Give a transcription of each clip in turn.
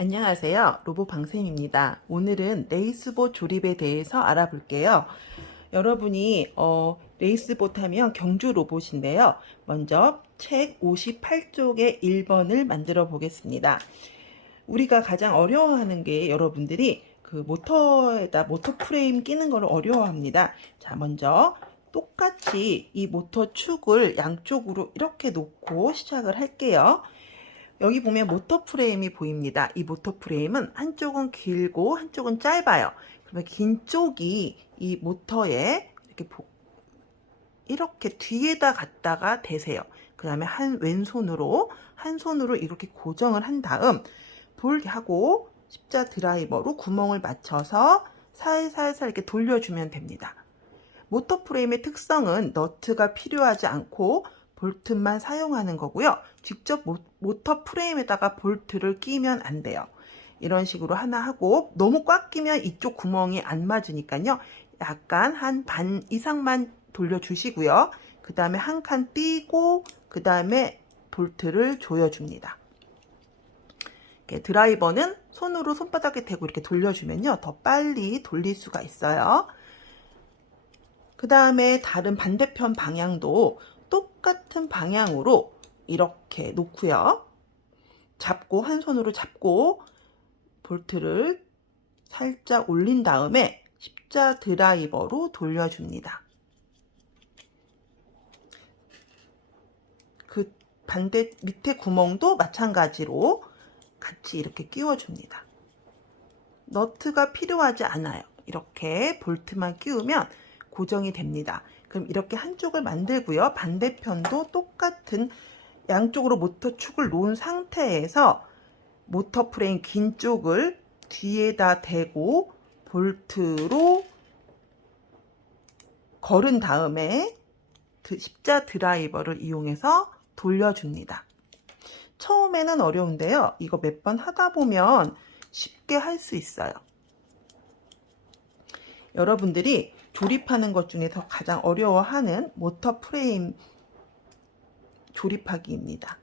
안녕하세요. 로봇방쌤입니다. 오늘은 레이스봇 조립에 대해서 알아볼게요. 여러분이 레이스봇 하면 경주 로봇인데요. 먼저 책 58쪽의 1번을 만들어 보겠습니다. 우리가 가장 어려워하는 게 여러분들이 그 모터에다 모터 프레임 끼는 걸 어려워합니다. 자, 먼저 똑같이 이 모터 축을 양쪽으로 이렇게 놓고 시작을 할게요. 여기 보면 모터 프레임이 보입니다. 이 모터 프레임은 한쪽은 길고 한쪽은 짧아요. 그러면 긴 쪽이 이 모터에 이렇게 뒤에다 갖다가 대세요. 그 다음에 한 손으로 이렇게 고정을 한 다음 돌하고 십자 드라이버로 구멍을 맞춰서 살살살 이렇게 돌려주면 됩니다. 모터 프레임의 특성은 너트가 필요하지 않고 볼트만 사용하는 거고요. 직접 모터 프레임에다가 볼트를 끼면 안 돼요. 이런 식으로 하나 하고 너무 꽉 끼면 이쪽 구멍이 안 맞으니까요. 약간 한 반 이상만 돌려주시고요. 그 다음에 한 칸 띄고 그 다음에 볼트를 조여줍니다. 드라이버는 손으로 손바닥에 대고 이렇게 돌려주면요. 더 빨리 돌릴 수가 있어요. 그 다음에 다른 반대편 방향도 똑같은 방향으로 이렇게 놓고요. 잡고 한 손으로 잡고 볼트를 살짝 올린 다음에 십자 드라이버로 돌려줍니다. 그 반대 밑에 구멍도 마찬가지로 같이 이렇게 끼워줍니다. 너트가 필요하지 않아요. 이렇게 볼트만 끼우면 고정이 됩니다. 그럼 이렇게 한쪽을 만들고요. 반대편도 똑같은 양쪽으로 모터 축을 놓은 상태에서 모터 프레임 긴 쪽을 뒤에다 대고 볼트로 걸은 다음에 십자 드라이버를 이용해서 돌려줍니다. 처음에는 어려운데요. 이거 몇 번 하다 보면 쉽게 할 수 있어요. 여러분들이 조립하는 것 중에서 가장 어려워하는 모터 프레임 조립하기입니다.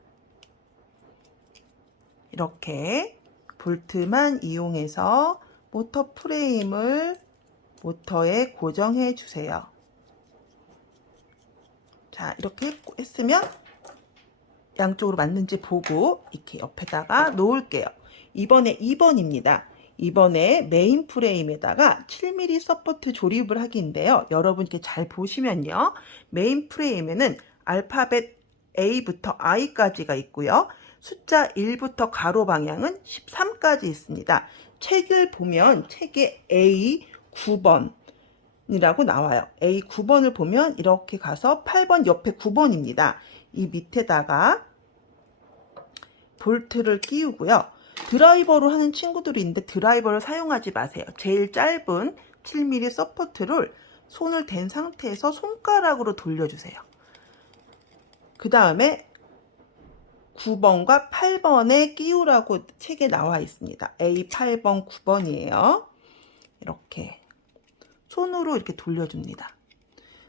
이렇게 볼트만 이용해서 모터 프레임을 모터에 고정해 주세요. 자, 이렇게 했으면 양쪽으로 맞는지 보고 이렇게 옆에다가 놓을게요. 이번에 2번입니다. 이번에 메인 프레임에다가 7mm 서포트 조립을 하기인데요. 여러분 이렇게 잘 보시면요. 메인 프레임에는 알파벳 A부터 I까지가 있고요. 숫자 1부터 가로 방향은 13까지 있습니다. 책을 보면 책에 A 9번이라고 나와요. A 9번을 보면 이렇게 가서 8번 옆에 9번입니다. 이 밑에다가 볼트를 끼우고요. 드라이버로 하는 친구들이 있는데 드라이버를 사용하지 마세요. 제일 짧은 7mm 서포트를 손을 댄 상태에서 손가락으로 돌려주세요. 그 다음에 9번과 8번에 끼우라고 책에 나와 있습니다. A 8번 9번이에요. 이렇게 손으로 이렇게 돌려줍니다.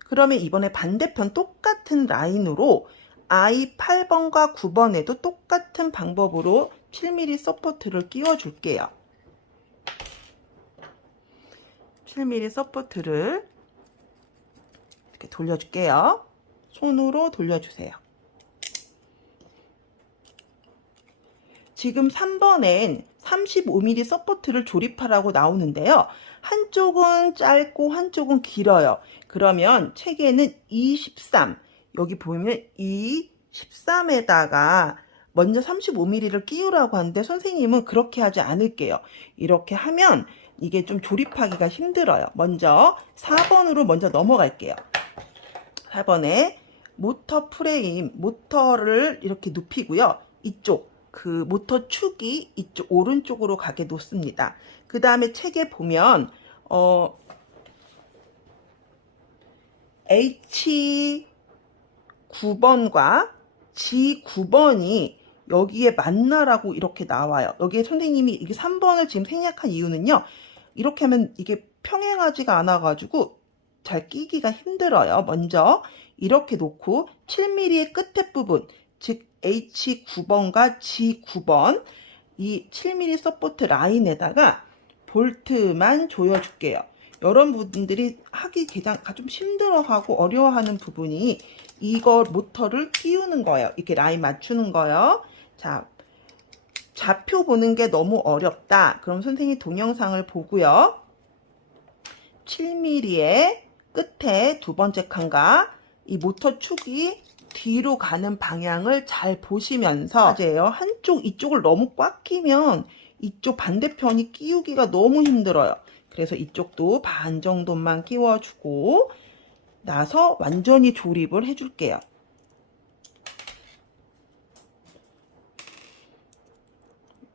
그러면 이번에 반대편 똑같은 라인으로 I 8번과 9번에도 똑같은 방법으로 7mm 서포트를 끼워 줄게요. 7mm 서포트를 이렇게 돌려줄게요. 손으로 돌려주세요. 지금 3번엔 35mm 서포트를 조립하라고 나오는데요. 한쪽은 짧고 한쪽은 길어요. 그러면 책에는 213 여기 보면 이 13에다가 먼저 35mm를 끼우라고 하는데 선생님은 그렇게 하지 않을게요. 이렇게 하면 이게 좀 조립하기가 힘들어요. 먼저 4번으로 먼저 넘어갈게요. 4번에 모터 프레임, 모터를 이렇게 눕히고요. 이쪽 그 모터 축이 이쪽 오른쪽으로 가게 놓습니다. 그 다음에 책에 보면 H9번과 G9번이 여기에 만나라고 이렇게 나와요. 여기에 선생님이 이게 3번을 지금 생략한 이유는요. 이렇게 하면 이게 평행하지가 않아 가지고 잘 끼기가 힘들어요. 먼저 이렇게 놓고 7mm의 끝에 부분 즉 H9번과 G9번 이 7mm 서포트 라인에다가 볼트만 조여줄게요. 여러분들이 하기 좀 힘들어하고 어려워하는 부분이 이거 모터를 끼우는 거예요. 이렇게 라인 맞추는 거요. 자, 좌표 보는 게 너무 어렵다. 그럼 선생님 동영상을 보고요. 7mm의 끝에 두 번째 칸과 이 모터 축이 뒤로 가는 방향을 잘 보시면서 이쪽을 너무 꽉 끼면 이쪽 반대편이 끼우기가 너무 힘들어요. 그래서 이쪽도 반 정도만 끼워주고 나서 완전히 조립을 해줄게요.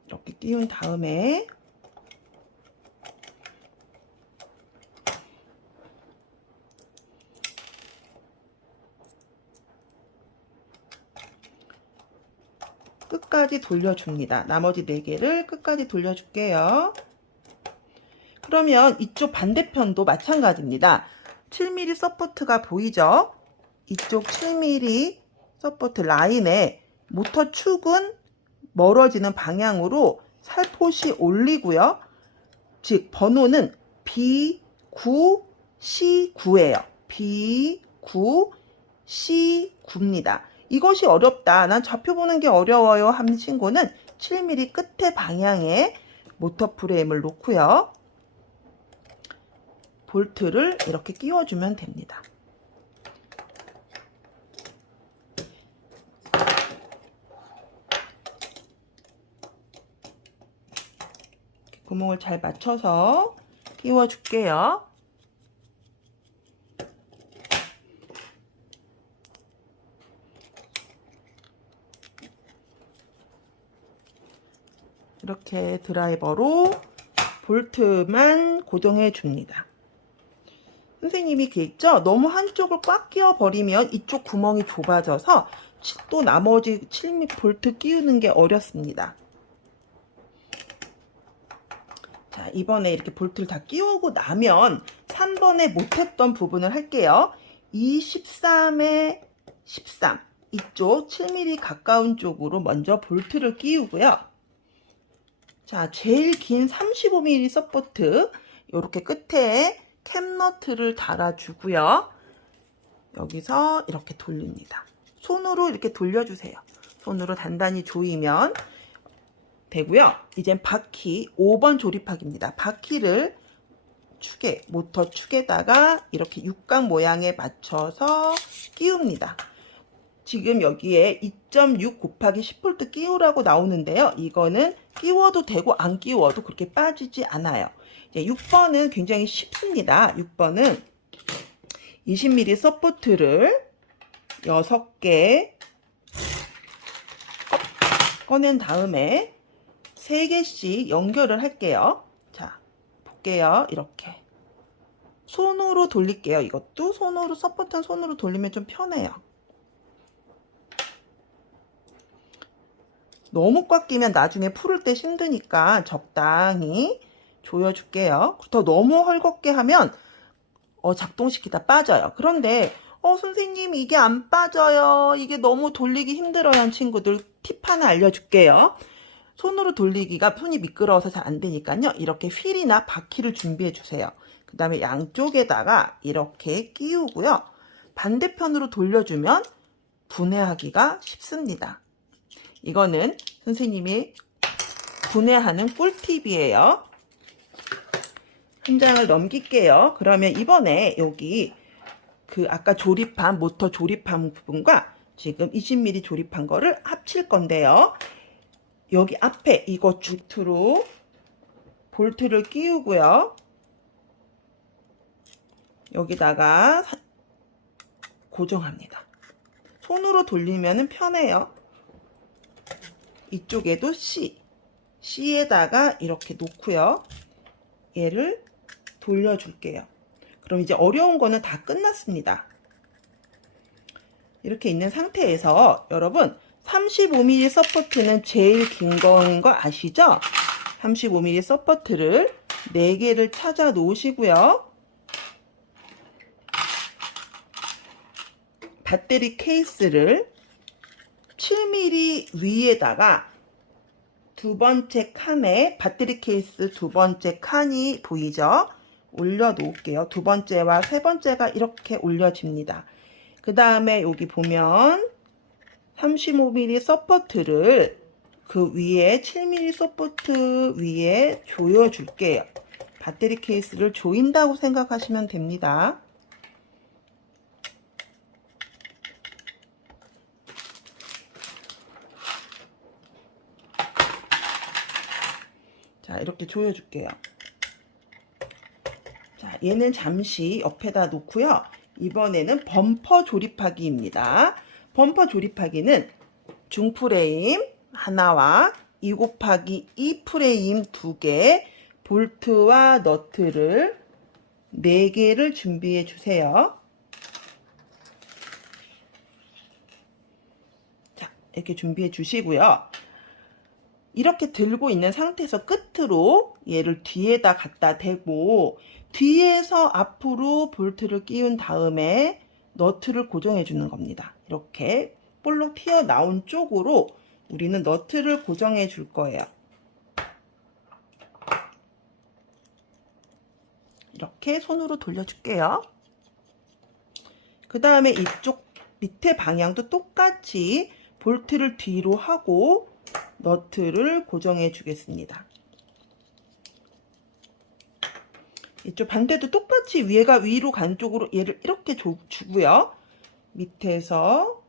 이렇게 끼운 다음에 끝까지 돌려줍니다. 나머지 4개를 끝까지 돌려줄게요. 그러면 이쪽 반대편도 마찬가지입니다. 7mm 서포트가 보이죠? 이쪽 7mm 서포트 라인에 모터 축은 멀어지는 방향으로 살포시 올리고요. 즉 번호는 B9C9예요. B9C9입니다. 이것이 어렵다. 난 좌표 보는 게 어려워요. 하는 친구는 7mm 끝에 방향에 모터 프레임을 놓고요. 볼트를 이렇게 끼워주면 됩니다. 구멍을 잘 맞춰서 끼워줄게요. 이렇게 드라이버로 볼트만 고정해 줍니다. 선생님이 그랬죠? 너무 한쪽을 꽉 끼워 버리면 이쪽 구멍이 좁아져서 또 나머지 7mm 볼트 끼우는 게 어렵습니다. 자, 이번에 이렇게 볼트를 다 끼우고 나면 3번에 못했던 부분을 할게요. 이 13에 13 이쪽 7mm 가까운 쪽으로 먼저 볼트를 끼우고요. 자, 제일 긴 35mm 서포트 이렇게 끝에 캡너트를 달아주고요. 여기서 이렇게 돌립니다. 손으로 이렇게 돌려주세요. 손으로 단단히 조이면 되고요. 이젠 바퀴 5번 조립하기입니다. 바퀴를 모터 축에다가 이렇게 육각 모양에 맞춰서 끼웁니다. 지금 여기에 2.6 곱하기 10V 끼우라고 나오는데요. 이거는 끼워도 되고 안 끼워도 그렇게 빠지지 않아요. 6번은 굉장히 쉽습니다. 6번은 20mm 서포트를 6개 꺼낸 다음에 3개씩 연결을 할게요. 자, 볼게요. 이렇게 손으로 돌릴게요. 이것도 손으로, 서포트는 손으로 돌리면 좀 편해요. 너무 꽉 끼면 나중에 풀을 때 힘드니까 적당히 조여줄게요. 더 너무 헐겁게 하면 작동시키다 빠져요. 그런데 선생님 이게 안 빠져요. 이게 너무 돌리기 힘들어요 하는 친구들 팁 하나 알려줄게요. 손으로 돌리기가 손이 미끄러워서 잘 안 되니까요. 이렇게 휠이나 바퀴를 준비해 주세요. 그 다음에 양쪽에다가 이렇게 끼우고요. 반대편으로 돌려주면 분해하기가 쉽습니다. 이거는 선생님이 분해하는 꿀팁이에요. 한 장을 넘길게요. 그러면 이번에 여기 아까 조립한 모터 조립한 부분과 지금 20mm 조립한 거를 합칠 건데요. 여기 앞에 이거 주트로 볼트를 끼우고요. 여기다가 고정합니다. 손으로 돌리면 편해요. 이쪽에도 C에다가 이렇게 놓고요. 얘를 돌려줄게요. 그럼 이제 어려운 거는 다 끝났습니다. 이렇게 있는 상태에서 여러분 35mm 서포트는 제일 긴 거인 거 아시죠? 35mm 서포트를 4개를 찾아 놓으시고요. 배터리 케이스를 7mm 위에다가 두 번째 칸에 배터리 케이스 두 번째 칸이 보이죠? 올려 놓을게요. 두 번째와 세 번째가 이렇게 올려집니다. 그 다음에 여기 보면 35mm 서포트를 그 위에 7mm 서포트 위에 조여 줄게요. 배터리 케이스를 조인다고 생각하시면 됩니다. 자, 이렇게 조여 줄게요. 자, 얘는 잠시 옆에다 놓고요. 이번에는 범퍼 조립하기입니다. 범퍼 조립하기는 중프레임 하나와 2곱하기2 프레임 2개, 볼트와 너트를 4개를 준비해 주세요. 자, 이렇게 준비해 주시고요. 이렇게 들고 있는 상태에서 끝으로 얘를 뒤에다 갖다 대고 뒤에서 앞으로 볼트를 끼운 다음에 너트를 고정해 주는 겁니다. 이렇게 볼록 튀어나온 쪽으로 우리는 너트를 고정해 줄 거예요. 이렇게 손으로 돌려줄게요. 그 다음에 이쪽 밑에 방향도 똑같이 볼트를 뒤로 하고 너트를 고정해 주겠습니다. 이쪽 반대도 똑같이 위에가 위로 간 쪽으로 얘를 이렇게 주고요. 밑에서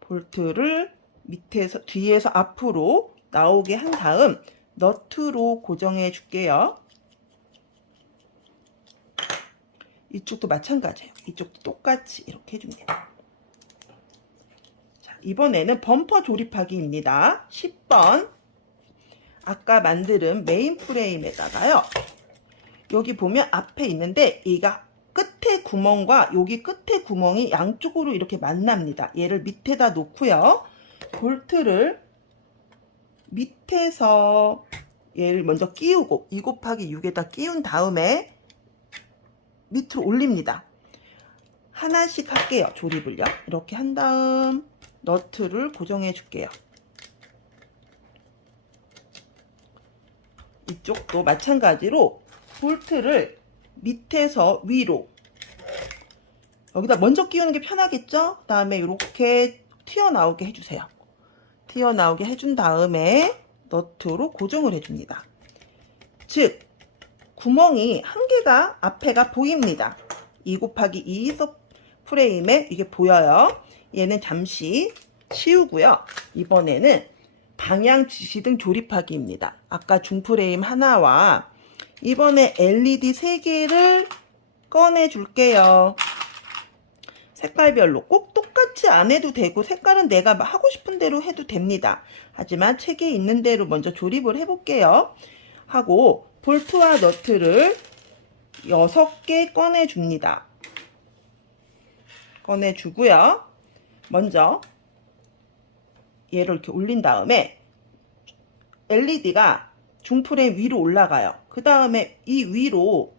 볼트를 밑에서 뒤에서 앞으로 나오게 한 다음 너트로 고정해 줄게요. 이쪽도 마찬가지예요. 이쪽도 똑같이 이렇게 해줍니다. 자, 이번에는 범퍼 조립하기입니다. 10번. 아까 만든 메인 프레임에다가요. 여기 보면 앞에 있는데 얘가 끝에 구멍과 여기 끝에 구멍이 양쪽으로 이렇게 만납니다. 얘를 밑에다 놓고요. 볼트를 밑에서 얘를 먼저 끼우고 2 곱하기 6에다 끼운 다음에 밑으로 올립니다. 하나씩 할게요. 조립을요. 이렇게 한 다음 너트를 고정해 줄게요. 이쪽도 마찬가지로 볼트를 밑에서 위로 여기다 먼저 끼우는 게 편하겠죠? 그 다음에 이렇게 튀어나오게 해주세요. 튀어나오게 해준 다음에 너트로 고정을 해줍니다. 즉 구멍이 한 개가 앞에가 보입니다. 2 곱하기 2 프레임에 이게 보여요. 얘는 잠시 치우고요. 이번에는 방향 지시등 조립하기입니다. 아까 중프레임 하나와 이번에 LED 3개를 꺼내 줄게요. 색깔별로 꼭 똑같이 안 해도 되고 색깔은 내가 하고 싶은 대로 해도 됩니다. 하지만 책에 있는 대로 먼저 조립을 해 볼게요. 하고 볼트와 너트를 6개 꺼내 줍니다. 꺼내 주고요. 먼저 얘를 이렇게 올린 다음에 LED가 중프레임 위로 올라가요. 그 다음에 이 위로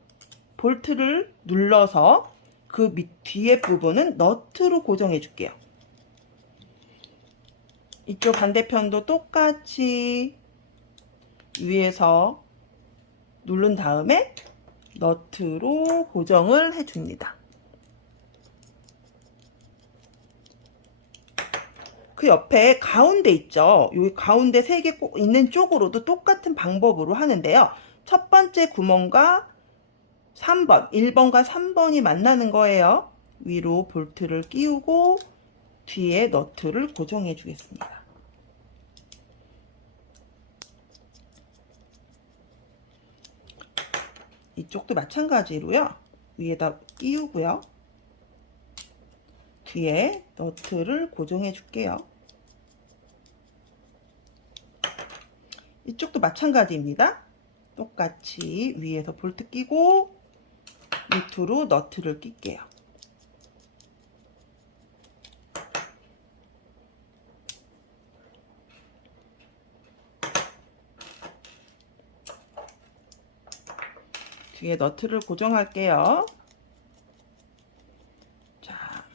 볼트를 눌러서 그 뒤에 부분은 너트로 고정해 줄게요. 이쪽 반대편도 똑같이 위에서 누른 다음에 너트로 고정을 해줍니다. 그 옆에 가운데 있죠. 여기 가운데 3개 꼭 있는 쪽으로도 똑같은 방법으로 하는데요. 첫 번째 구멍과 3번, 1번과 3번이 만나는 거예요. 위로 볼트를 끼우고 뒤에 너트를 고정해 주겠습니다. 이쪽도 마찬가지로요. 위에다 끼우고요. 뒤에 너트를 고정해 줄게요. 이쪽도 마찬가지입니다. 똑같이 위에서 볼트 끼고 밑으로 너트를 낄게요. 뒤에 너트를 고정할게요. 자,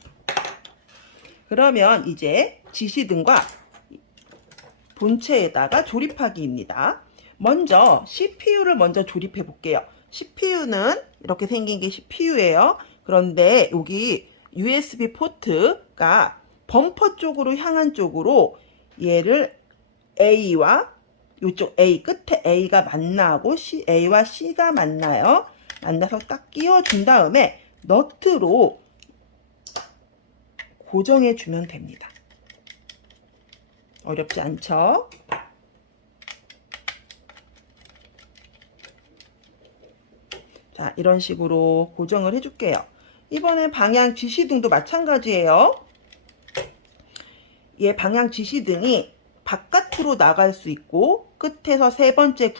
그러면 이제 지시등과 본체에다가 조립하기입니다. 먼저 CPU를 먼저 조립해 볼게요. CPU는 이렇게 생긴 게 CPU예요. 그런데 여기 USB 포트가 범퍼 쪽으로 향한 쪽으로 얘를 A와 이쪽 A 끝에 A가 만나고 A와 C가 만나요. 만나서 딱 끼워준 다음에 너트로 고정해 주면 됩니다. 어렵지 않죠? 자, 이런 식으로 고정을 해줄게요. 이번엔 방향 지시등도 마찬가지예요. 얘 방향 지시등이 바깥으로 나갈 수 있고 끝에서 세 번째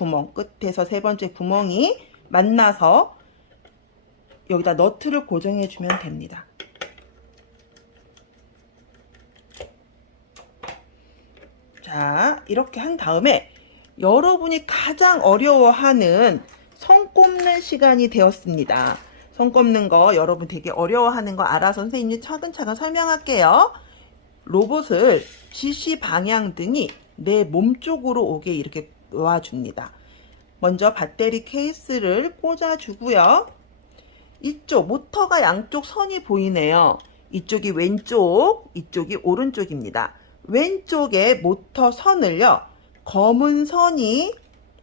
구멍이 만나서 여기다 너트를 고정해 주면 됩니다. 자, 이렇게 한 다음에 여러분이 가장 어려워하는 선 꼽는 시간이 되었습니다. 선 꼽는 거 여러분 되게 어려워하는 거 알아서 선생님이 차근차근 설명할게요. 로봇을 지시 방향등이 내 몸 쪽으로 오게 이렇게 놓아줍니다. 먼저 배터리 케이스를 꽂아주고요. 이쪽 모터가 양쪽 선이 보이네요. 이쪽이 왼쪽, 이쪽이 오른쪽입니다. 왼쪽에 모터 선을요. 검은 선이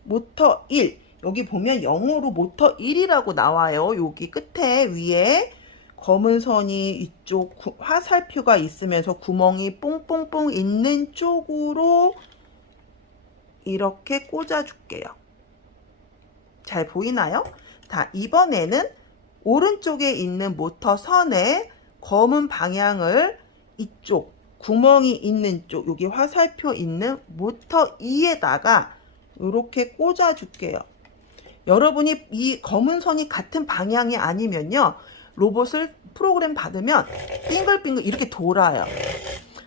모터 1, 여기 보면 영어로 모터 1이라고 나와요. 여기 끝에 위에 검은 선이 이쪽 화살표가 있으면서 구멍이 뽕뽕뽕 있는 쪽으로 이렇게 꽂아줄게요. 잘 보이나요? 자, 이번에는 오른쪽에 있는 모터 선에 검은 방향을 이쪽 구멍이 있는 쪽, 여기 화살표 있는 모터 2에다가 이렇게 꽂아줄게요. 여러분이 이 검은 선이 같은 방향이 아니면요. 로봇을 프로그램 받으면 빙글빙글 이렇게 돌아요.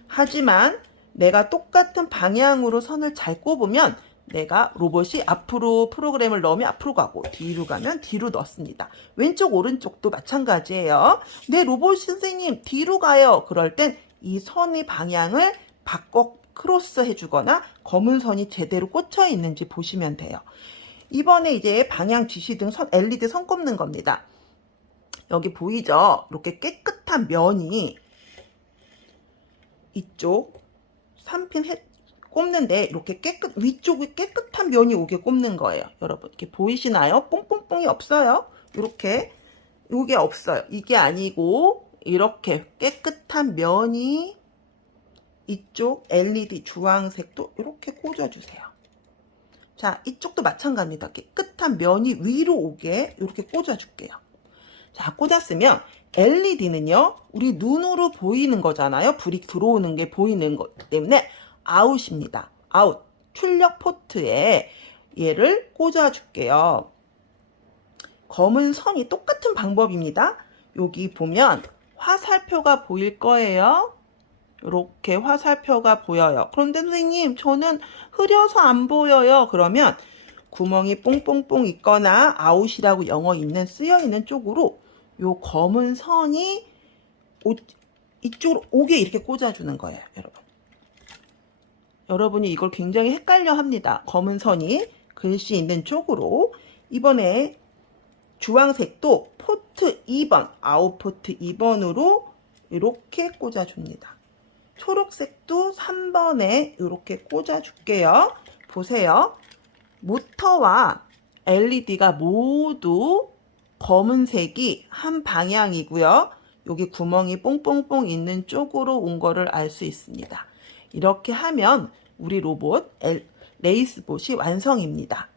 하지만 내가 똑같은 방향으로 선을 잘 꼽으면 내가 로봇이 앞으로 프로그램을 넣으면 앞으로 가고 뒤로 가면 뒤로 넣습니다. 왼쪽 오른쪽도 마찬가지예요. 내 로봇 선생님 뒤로 가요. 그럴 땐 이 선의 방향을 바꿔 크로스 해주거나 검은 선이 제대로 꽂혀 있는지 보시면 돼요. 이번에 이제 방향 지시등 선 LED 선 꼽는 겁니다. 여기 보이죠? 이렇게 깨끗한 면이 이쪽 3핀 꼽는데 이렇게 위쪽에 깨끗한 면이 오게 꼽는 거예요. 여러분 이렇게 보이시나요? 뽕뽕뽕이 없어요. 이렇게 이게 없어요. 이게 아니고 이렇게 깨끗한 면이 이쪽 LED 주황색도 이렇게 꽂아주세요. 자, 이쪽도 마찬가지입니다. 깨끗한 면이 위로 오게 이렇게 꽂아줄게요. 자, 꽂았으면 LED는요, 우리 눈으로 보이는 거잖아요. 불이 들어오는 게 보이는 것 때문에 아웃입니다. 아웃. 출력 포트에 얘를 꽂아줄게요. 검은 선이 똑같은 방법입니다. 여기 보면 화살표가 보일 거예요. 이렇게 화살표가 보여요. 그런데 선생님, 저는 흐려서 안 보여요. 그러면 구멍이 뽕뽕뽕 있거나 아웃이라고 영어 있는 쓰여있는 쪽으로 요 검은 선이 이쪽으로 오게 이렇게 꽂아주는 거예요, 여러분. 여러분이 이걸 굉장히 헷갈려 합니다. 검은 선이 글씨 있는 쪽으로. 이번에 주황색도 포트 2번, 아웃포트 2번으로 이렇게 꽂아줍니다. 초록색도 3번에 이렇게 꽂아줄게요. 보세요. 모터와 LED가 모두 검은색이 한 방향이고요. 여기 구멍이 뽕뽕뽕 있는 쪽으로 온 거를 알 수 있습니다. 이렇게 하면 우리 로봇 레이스봇이 완성입니다.